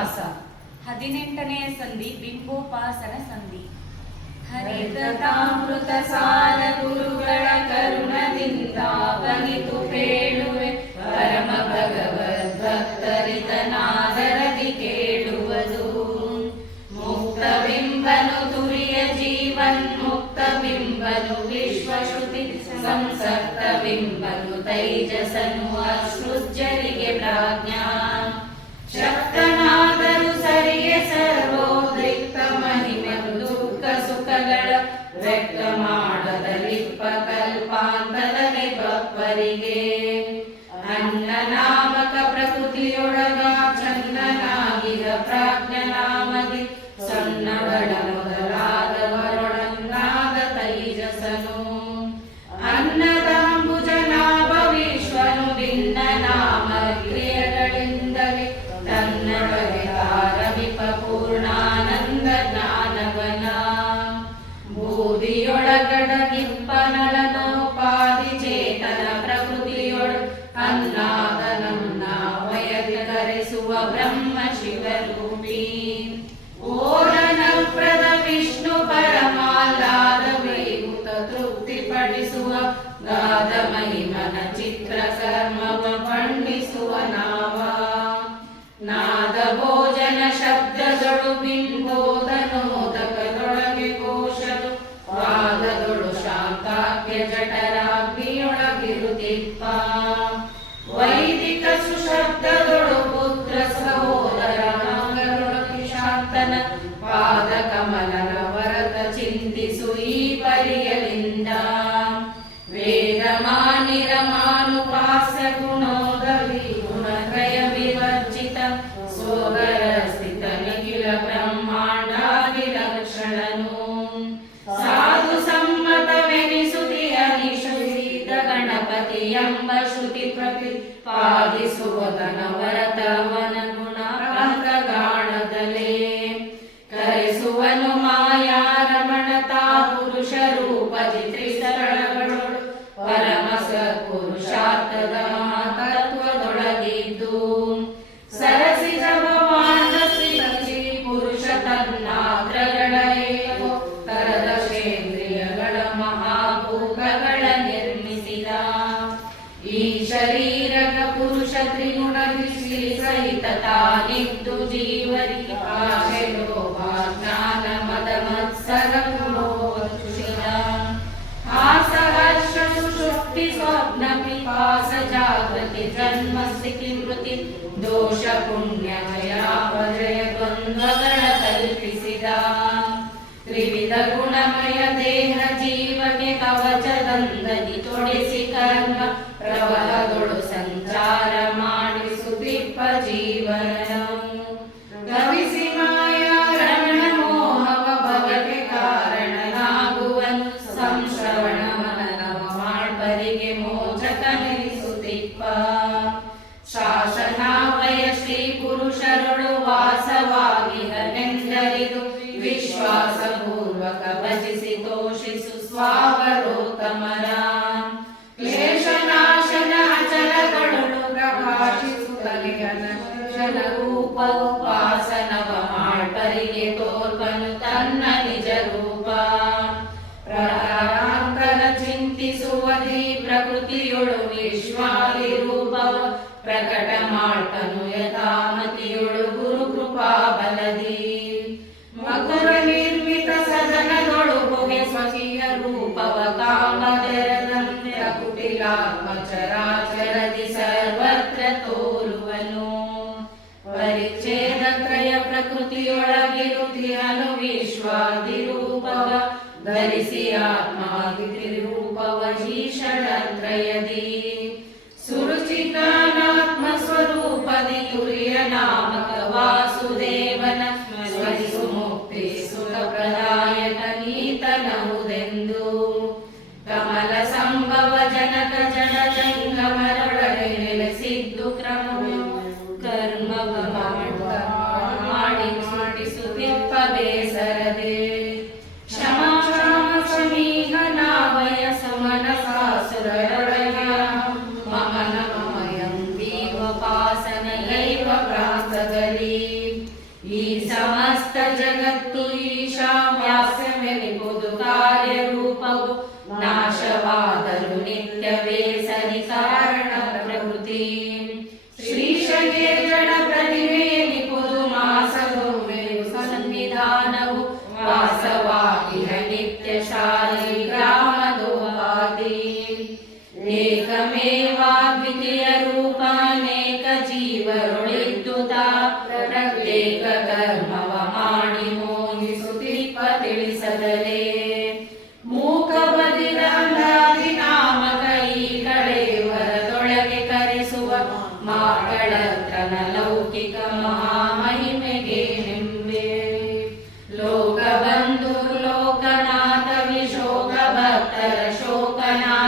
ವಿಕಾಸ. 18ನೇ ಸಂಧಿ ಬಿಂಬೋಪಾಸನ ಸಂಧಿ. ಹರಿತತಾಮೃತ ಸಾರ ಗುರುಗಳ ಕರುಣದಿಂದ ಬನಿತು ಬೇಡುವೆ ಪರಮ ಭಗವದ್ಭಕ್ತರಿತನಾದರದಿ ಕೇಳುವುದು. ಮುಕ್ತ ಬಿಂಬನು ತುರಿಯ ಜೀವನ್ ಮುಕ್ತ ಬಿಂಬನು ವಿಶ್ವಶ್ರುತಿ ಸಂಸಕ್ತ ಬಿಂಬನು ತೈಜಸನು ಅಸೃಜ್ಯರಿಗೆ ಪ್ರಾಜ್ಞಾ. ಶಕ್ತನಾದರೂ ಸರಿಯೇ ಸರ್ವೋದ್ರಿಕ್ತ ಮಹಿಮನು ದುಃಖ ಸುಖಗಳ ವ್ಯಕ್ತ ಮಾಡದಲಿಪ್ಪ ಕಲ್ಪಾಂತರವೇ ಬಪ್ಪರಿಗೆ. ಅನ್ನ ನಾಮಕ ಪ್ರಕೃತಿಯೊಳಗ ಚಂದನಾಗಿರ ಪ್ರಾಜ್ಞನಾಮದಿ ಸೊನ್ನಗಳ ಮೊದಲಾದವರೊಡನ್ನಾದ ತೈಜಸನು. ಅನ್ನದಾಂಬುಜನಾಭ ವಿಶ್ವನು ಭಿನ್ನ ನಾಮ ಕ್ರಿಯೆಗಳಿಂದಲೇ ತನ್ನೊಳಗೆ ತಾರವಿಪ ಪೂರ್ಣಾನಂದ ಜ್ಞಾನವನ. ಬೂದಿಯೊಳಗಡಗಿಪ್ಪನಲನೋಪಾದಿ ಚೇತನ ಪ್ರಕೃತಿಯೊಳ ಅನ್ನಾದನನ್ನ ವಯಕರಿಸುವ ಬ್ರಹ್ಮ ಶಿವರೂಪಿ. ಓರನಲ್ಪ್ರದ ವಿಷ್ಣು ಪರಮಾಹ್ಲಾದ ವೈಭೂತ ತೃಪ್ತಿಪಡಿಸುವ ಗಾದ ಮಹಿಮನ ಚಿತ್ರ ಕರ್ಮವ ಬಣ್ಣಿಸುವ ನಾವ. ನಾದ ಭೋಜನ ಶಬ್ದದೊಳು ಬಿಂಬೋದನೋದಕದೊಳಗೆ ಕೋಶಲು ವಾದದೊಳು ಶಾಂತಾಖ್ಯ ಜಠರಾಗ್ನಿಯೊಳಗಿರುತ್ತಿಪ್ಪ. ವೈದಿಕ ಸುಶಬ್ದದೊಳು ಪುತ್ರ ಸಹೋದರಾಂಗದೊಳಗೆ ಶಾಂತನ ಪಾದ ಕಮಲನ ವರತ ಚಿಂತಿಸು ಈ ಪರಿಯಲಿಂದ. ವೇದಮಾನಿರಮಾನುಪಾಸ್ಯ ಗುಣೋದವಿ ಗುಣತ್ರಯ ವಿವರ್ಜಿತ ಸೋದರ ಸ್ಥಿತ ನಿಖಿಲ ಬ್ರಹ್ಮಾಂಡಾದಿಲಕ್ಷಣನು. ಸಾಧು ಸಮ್ಮತವೆನಿಸುತಿಯ ನಿಷೇಧ ಗಣಪತಿ ಎಂಬ ಶ್ರುತಿ ಪ್ರತಿಪಾದಿಸುವುದನ ವರತವನ ಗುಣ ಗಾಣದಲೇ. ಕರೆಸುವನು ಮಾಯಾ ರಮಣತಾ ಪುರುಷ ರೂಪದಿ ತ್ರಿಸರಳಗಳು ಪರಮ ಸತ್ಪುರುಷಾರ್ಥದ ತತ್ವದೊಳಗಿದ್ದು. ಸರಸಿಜ ಭವಾಂಡ ಶ್ರೀ ಪುರುಷ ತನ್ನಾಗ್ರಗಳ ಏಕೋ ಕರದಶೇಂದ್ರಿಯಗಳ ಮಹಾಭೂತಗಳ ನಿರ್ಮಿಸಿದ. ಈ ಶರೀರಗ ಪುರುಷ ತ್ರಿಗುಣ ಶ್ರೀ ಸಹಿತ ತಾನಿದ್ದು ಜೀವರಿಗೆ ಆಶೆ ಲೋಭ ಜ್ಞಾನ ಮದ ಮತ್ಸರ ಪುರೋಚಿದ. ಹಾಸಹರ್ಷ ಸುಷುಪ್ತಿ ಸ್ವಪ್ನ ಪಿಪಾಸ ಜಾಗೃತಿ ಜನ್ಮ ಸ್ಥಿತಿ ಮೃತಿ ದೋಷ ಪುಣ್ಯ ಜಯಾಪಜಯ ದ್ವಂದ್ವಗಳ ಕಲ್ಪಿಸಿದ. ತ್ರಿವಿಧ ಗುಣಮಯ ದೇಹ ಜೀವಕ್ಕೆ ಕವಚದಂದದಿ ತೊಡಿಸಿ ಕರ್ಮ ಪ್ರವಾಹದೊಳು ಸಂಚಾರ ಮಾಡಿಸುತ್ತಿಪ್ಪ ಜೀವನವು. ಗವಿಸಿ ಮಾಯಾ ರಮಣ ಮೋಹವ ಭವಕ್ಕೆ ಕಾರಣನಾಗುವನು ಸಂಶ್ರವಣ ಮನನವ ಮಾಡ್ಬರಿಗೆ ಮೋಚಕನೆನಿಸುತ್ತಿಪ್ಪ. ಶಾಸನಾವಯ ಶ್ರೀ ಪುರುಷರೊಳು ವಾಸವಾಗಿರನೆಂದರಿದು ವಿಶ್ವಾಸ ಪೂರ್ವಕ ಭಜಿಸಿ ತೋಷಿಸು ಸ್ವಾವರೋತ್ತಮರ. ಕ್ಲೇಶನಾಶನ ಅಚಲಗಳೊಳು ಪ್ರಕಾಶಿಸುತ್ತಲೇ ಅನಶನ ರೂಪ ಉಪಾಸನವ ಮಾಡ್ಬರಿಗೆ ತೋರ್ಪನು ತನ್ನ ನಿಜ ರೂಪ. ಪ್ರಕಾರಾಂತರ ಚಿಂತಿಸುವದಿ ಪ್ರಕೃತಿಯೊಳು ವಿಶ್ವಾದಿ ರೂಪವ ಪ್ರಕಟ ಮಾಡ್ತನು ಯಥಾಮತಿಯೊಳು ಗುರು ಕೃಪಾ ಬಲದಿ. ಮಕುರ ನಿರ್ಮಿತ ಸದನದೊಳು ಹೊಗೆ ಸ್ವಕೀಯ ರೂಪವ ಕಾಮದೆರದಂತೆ ಕುಟಿಲಾತ್ಮ ಚರಾಚರದಿ ಸರ್ವತ್ರ ತೋರುವನು. ಪರಿಚ್ಛೇದ ತ್ರಯ ಪ್ರಕೃತಿಯೊಳಗಿರುತ್ತಿಹನು ವಿಶ್ವಾದಿ ರೂಪವ ಧರಿಸಿ ಆತ್ಮಾದಿ ರೂಪವ ಈಷಣತ್ರಯದಿ. ಸುರುಚಿಕಾನಾತ್ಮ ಸ್ವರೂಪದಿ ತುರಿಯ ನಾಮಕ ವಾಸುದೇವನ ಸ್ಮರಿಸು ಮುಕ್ತಿ ಸುಖ ಪ್ರದಾಯಕ ನೀತನಹುದೆಂದು. ಕಮಲ ಸಂಭವ ಜನಕ ಜಡ ಜಂಗಮರೊಳಗೆ ನೆಲೆಸಿದ್ದು ಕ್ರಮವು ಕರ್ಮವ ಮಾಡಿ ಮಾಡಿಸುತ್ತಿಪ್ಪ ಬೇಸರದೆ. ಕ್ಷಮಾ ಸಮೀಹ ನಾವಯ ಸಮನ ಸಾಸುರರೊಳಗ ಮಮನ ಮಮಯಂ ದೀವಪಾಸನಯೈವ ಪ್ರಾಸಗಲಿ.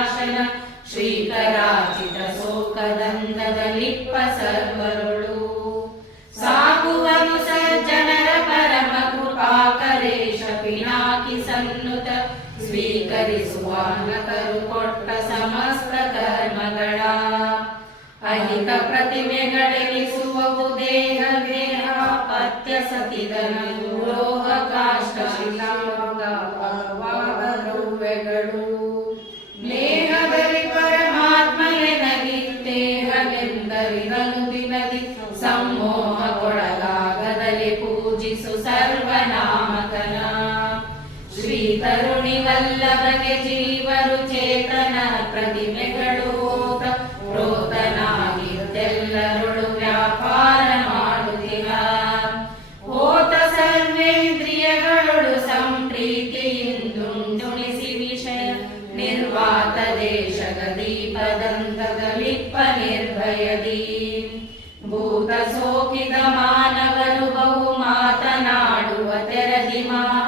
ನಾಶನ ಶ್ರೀಕರಾಚಿತ ಶೋಕದಂದದಲಿಪ್ಪ ಸರ್ವರುಳು ಸಾಗುವನು ಸಜ್ಜನರ ಪರಮ ಕೃಪಾಕರೇಶ ಪಿನಾಕಿ ಸನ್ನುತ ಸ್ವೀಕರಿಸುವಾನಕರು ಕೊಟ್ಟ ಸಮಸ್ತ ಕರ್ಮಗಳ ಅಹಿತ ಪ್ರತಿಮೆಗಳೆನಿಸುವವು ದೇಹ ದೇಹ ಪತ್ಯ ಸತಿದನವು ಲೋಹ ಕಾಷ್ಟ ದ್ರವ್ಯಗಳು ನೇಹದಲ್ಲಿ ಪರಮಾತ್ಮನೆನಗಿದ್ದೇಹವೆಂದರಿದನು ದಿನದಿ ಸಮ್ಮೋಹಕ್ಕೊಳಗಾಗದಲ್ಲಿ ಪೂಜಿಸು ಸರ್ವನಾಮಕನ ಶ್ರೀ ತರುಣಿ ವಲ್ಲಭಗೆ ಜೀವರು ಚೇತನ ಪ್ರತಿಮೆಗಳು ರೋತನಾಗಿದ್ದೆಲ್ಲರುಳು ವ್ಯಾಪಾರ ಮಾಡುತ್ತಿಹ ಹೋತ ಸರ್ವೇಂದ್ರಿಯಗಳು ಸಂಪ್ರೀತಿಯಿಂದುಣಿಸಿ ವಿಷಯ ನಿರ್ವಾತ ದೇಶದ ದೀಪದಂತದಲಿಪ್ಪ ನಿರ್ಭಯದಿ ಭೂತ ಸೋಕಿದ ಮಾನವರು ಬಹು ಮಾತನಾಡುವ ತೆರದಿ ಮಹಾ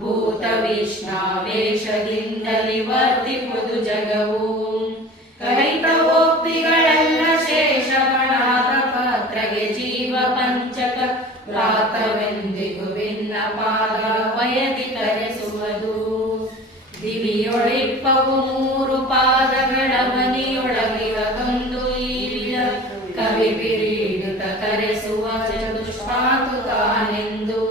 ಭೂತ ವಿಷ್ಣಾವೇಶದಿಂದಲಿ ವರ್ತಿಪುದು ಜಗವು ಕೈತವೋಕ್ತಿಗಳೆಲ್ಲ ಶೇಷ ಪಣಾತ ಪಾತ್ರಗೆ ಜೀವ ಪಂಚಕ ವ್ರಾತವೆಂದಿಗೂ ಭಿನ್ನ ಪಾದ ವಯದಿ ಕರೆಸುವುದು ದಿವಿಯೊಳಿಪ್ಪವು ಮೂರು ಪಾದಗಳ ಮನಿಯೊಳಗಿರದೊಂದು ಈವಿಯ ಕವಿ ಪಿರೀಡುತ ಕರೆಸುವ ಚತುಷ್ಪಾತು ತಾನೆಂದು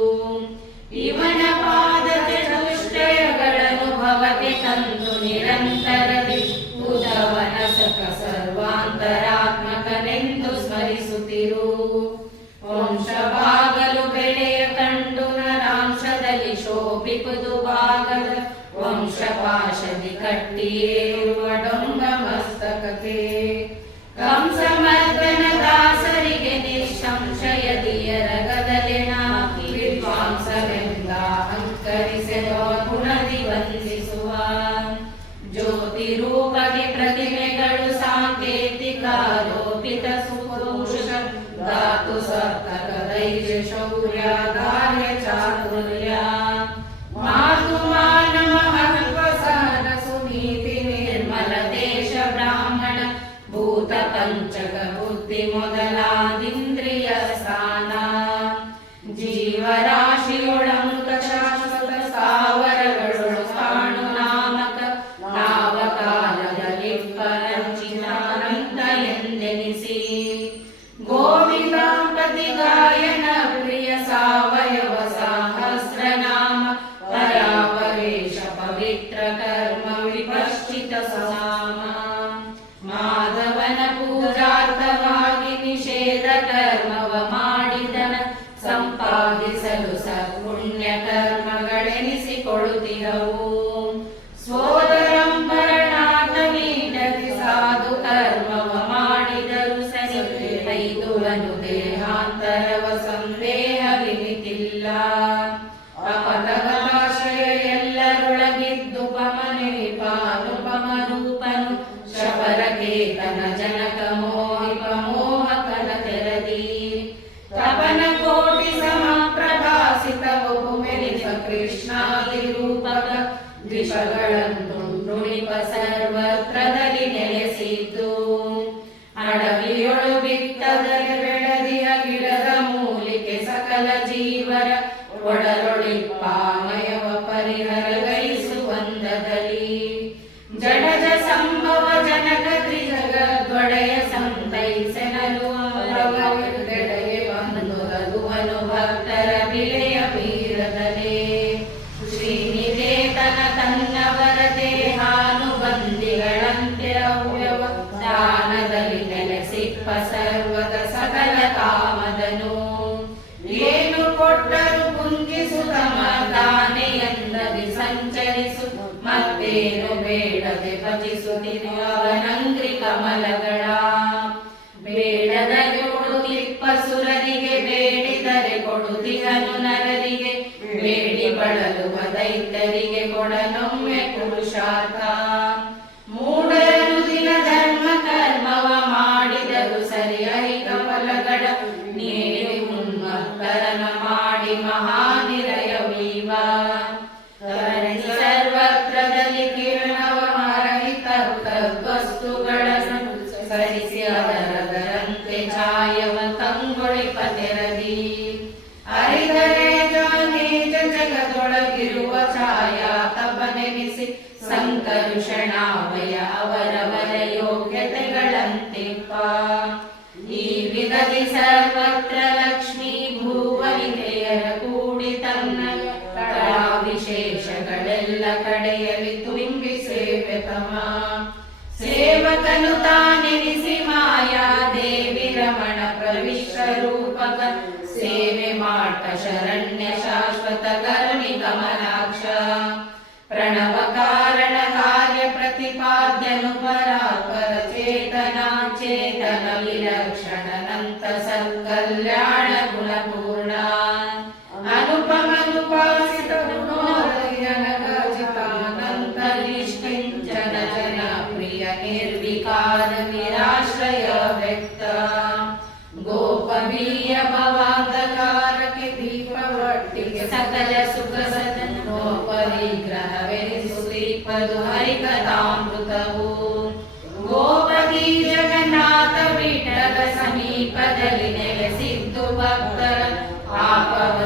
ಇವನ ಪಾದ ಚತುಷ್ಟಯಗಳನುಭವಕ್ಕೆ ತಂದು ನಿರಂತರದಿ ಉದವನ ಸಕ ಸರ್ವಾಂತರಾತ್ಮಕನೆಂದು ಸ್ಮರಿಸುತ್ತಿರು ವಂಶಭಾಗಲು ಬೆಳೆಯ ಕಂಡು ನರಾಂಶದಲ್ಲಿ ಶೋಭಿಪುದು ಭಾಗದ ವಂಶಪಾಶದಿ ಕಟ್ಟಿಯೇರುವ ಡೊಂಬ ಮಸ್ತಕಕ್ಕೆ ಕಂಸಮರ್ದನ ದಾಸರಿಗೆ ನಿಶಂಶಯದಿಯರಗದಲೆನ ವಿದ್ವಾಂಸವೆಂದ ಅಹಂಕರಿಸೆವ ಗುಣದಿ ವಂದಿಸುವ ಜ್ಯೋತಿ ರೂಪಗೆ ಪ್ರತಿಮೆಗಳು ಸಾಂಕೇತಿಕ ರೋಪಿತ ಸುಪುರುಷ ಧಾತು ಸರ್ತಕ ಧೈರ್ಯ ಶೌರ್ಯ ಧಾರ್ಯ ಚಾತುರ್ಯ ಮಾತು ಮಾನ ಮಹತ್ವ ಸಹನ ಸುನೀತಿ ನಿರ್ಮಲ ದೇಶ ಬ್ರಾಹ್ಮಣ ಭೂತ ಪಂಚಕ ಬುದ್ಧಿ ಮೊದಲಾದಿಂದ್ರಿಯ ಸ್ಥಾನ ಜೀವರಾಶಿಯೊಳಮುಖ ಶಾಶ್ವತ ಸ್ಥಾವರಗಳೊಳು ಕಾಣು ನಾಮಕ ನಾವಕಾಲದಲಿಪ್ಪರಂಚಿತಾನಂತ ಎಂದೆನಿಸಿ ಗೋವಿಂದಾಂಪತಿ ಗಾಯನ ಪ್ರಿಯ ಸಾವಯವ ಸಹಸ್ರನಾಮ ಪರಾವರೇಶ ಪವಿತ್ರ ಕರ್ಮ ವಿಪಶ್ಚಿತ ಸಾಮ ಮಾಧವನ ಪೂಜಾರ್ಥವಾಗಿ ನಿಷೇಧ ಕರ್ಮವ ಮಾಡಿದನ ಸಂಪಾದಿಸಲು ಸತ್ಪುಣ್ಯ ಕರ್ಮಗಳೆನಿಸಿಕೊಳ್ಳುತ್ತಿರವು ಸೋದರಂಪರನಾಥ ನೀಡದಿ ಸಾಧು ಕರ್ಮವ ಮಾಡಿದರು ಸರಿ ಐದುವನು ದೇಹಾಂತರವ ಸಂದೇಹವಿನಿತಿಲ್ಲ ಅಪತಗದಾಶ್ರಯ ಎಲ್ಲರೊಳಗಿದ್ದು ಪಮನಿಪಾನುಪಮ ರೂಪನು ಶಪರಕೇತನ ಜನಕ ಮೋಹಿಪ ಮೋಹಕನ ತೆರದಿ ತಪನ ಕೋಟಿ ಸಮಪ್ರಭಾಸಿತವು ಮೆಲಿಸ ಕೃಷ್ಣಾದಿ ರೂಪಕ ದ್ವಿಷಗಳನ್ನು ನುಣಿಪ ಸರ್ವತ್ರದಲ್ಲಿ ನೆಲೆಸಿದ್ದು ಅಡವಿಯೊಳು ಬಿತ್ತದಲ್ಲಿ ಬೆಳದಿಯ ಗಿಡದ ಮೂಲಿಕೆ ಸಕಲ ಜೀವರ ಒಡರೊಳಿಪ್ಪಾಮಯವ ಪರಿಹರಗೈಸುವಂದದಲ್ಲಿ ಜಡಜ ಸಂಭವ ಜನಕ ತ್ರಿಜಗದ್ವಡೆಯ ಸಂತೈಸೆನಲು ಅವರವರೆಡೆಗೆ ಬಂದು ರಘುವನು ಭಕ್ತರ ಬಿಳೆಯ ಬೀರದಲೇ ಶ್ರೀನಿಕೇತನ ತನ್ನವರ ದೇಹಾನುಬಂಧಿಗಳಂತೆ ಅವ್ಯವ ದಾನದಲ್ಲಿ ನೆಲೆಸಿಪ್ಪ ಸರ್ವದ ಸಕಲ ಕಾಮದನು ಏನು ಕೊಟ್ಟರು ಕುಂದಿಸುತ್ತ ಮದಾನೆಯಂದದಿ ಸಂಚರಿಸು ಮತ್ತೇನು ಬೇಡದೆ ಭಜಿಸುತ್ತಿರುವವನಂಗ್ರಿ ಕಮಲಗಳ ಬೇಡದಲ್ಲಿ ಕೊಡುತ್ತಿಪ್ಪ ಸುರರಿಗೆ ಬೇಡಿದರೆ ಕೊಡುತ್ತಿಹನು ನರರಿಗೆ ಬೇಡಿ ಬಳಲುವ ದೈತ್ಯರಿಗೆ ಕೊಡನೊಮ್ಮೆ ಪುರುಷಾರ್ಥ ಮೂಢರನು ದಿನ ಧರ್ಮ ಕರ್ಮವ ಮಾಡಿದರು ಸರಿ ಐಕ ಫಲಗಳ ನೀಡಿ ಉನ್ಮತ್ತರನ ಮಾಡಿ ಮಹಾನಿರಯವೀವ ಸರ್ವತ್ರದಲ್ಲಿ ಕಿರಣವ ಹರಹಿತರುತ ಸರಿಸಿ ಅದರದರಂತೆ ಛಾಯವ ಕಂಗೊಳಿಪ ತೆರದಿ ಅರಿದರೆ ಜಾನೇಜ ಜಗದೊಳಗಿರುವ ಛಾಯಾ ತಪನೆನಿಸಿ ಸಂಕರುಷಣಾವಯ ಅವರವರ ಯೋಗ್ಯತೆಗಳಂತಿಪ್ಪ ಈ ವಿಧದಿ ಸರ್ವತ್ರ ಲಕ್ಷ್ಮೀ ಭೂವನಿತೆಯರ ಕೂಡಿ ತನ್ನ ಕಳಾ ವಿಶೇಷಗಳೆಲ್ಲ ಕಡೆಯಲ್ಲಿ ತುಂಬಿ ಸೇವೆ ತಮ ಸೇವಕನು ತಾನೆನಿಸಿ ಮಾಯಾ ದೇವಿ ರಮಣ ಪ್ರವಿಷ್ಟ ರೂಪಕ ಸೇವೆ ಮಾಟ ಶರಣ್ಯ ಶಾಶ್ವತ ಕರುಣಿ ಕಮಲಾಕ್ಷ ಪ್ರಣವ ಕಾರಣ ಕಾರ್ಯ ಪ್ರತಿಪಾದ್ಯನು ಪರಾಪರ ಚೇತನ ಚೇತನ ವಿಲಕ್ಷಣನಂತ ಸತ್ಕಲ್ಯಾಣ ಗುಣಪೂರ್ಣ ಅನುಪಮನುಪಾಸಿತ ಗುಣೋದಯನಗಜಿತಾನಂತ ನಿಷ್ಕಿಂಚನ ಜನ ಪ್ರಿಯ ನಿರ್ವಿಕಾರ ನಿರಾಶ್ರಯ ವ್ಯಕ್ತ ಗೋಪವೀಯ ಭವಾಂಧಕಾರಕ್ಕೆ ದೀಪವಟ್ಟಿಗೆ ಸಕಲ ಸುಖ ಸದನೋ ಪರಿಗ್ರಹವೆನಿಸು ದೀಪದು ಹರಿಕಥಾಮೃತವು ಗೋಪತಿ ಜಗನ್ನಾಥ ವಿಠಲ ಸಮೀಪದಲ್ಲಿ ನೆಲೆಸಿದ್ದು ಭಕ್ತರ ಆಪವ